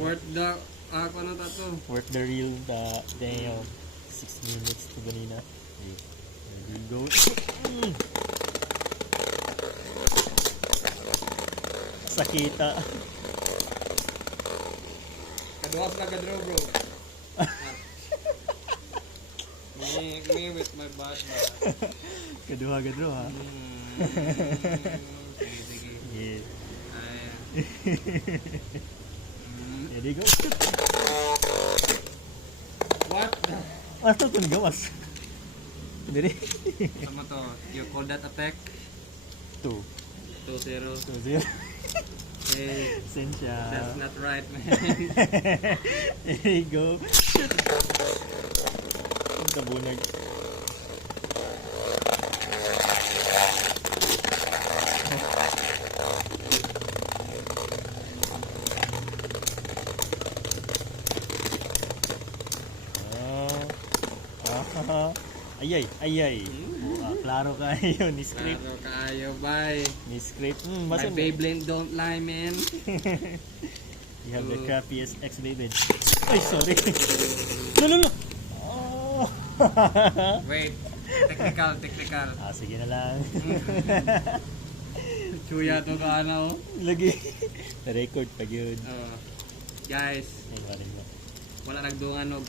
worth the ano tato? Worth the real damn 6 minutes to ganina. Okay. There you go. Sakita. Kaduhas na kadro bro. Me with my bad Kaduha ha. Sige, sige. Yeah. Ayan. There you go. What the? Ano ito nagawas? Dili. Sama to? You call that attack? 2. 2-0. 2-0. Hey, Sensya. that's not right, man. There you go. Ang kabunag. Ayay, ayay. Klaro kayo ni script. Klaro kayo, bye. Ni script. My Beyblade don't lie, man. You have the crappiest ex-Beyblade. Ay, sorry. No. Oh. Wait, technical. Sige na lang. Chuya to ka ano. Lagi. Na-record pag yun. Guys, Ay, mo. wala nagdungan og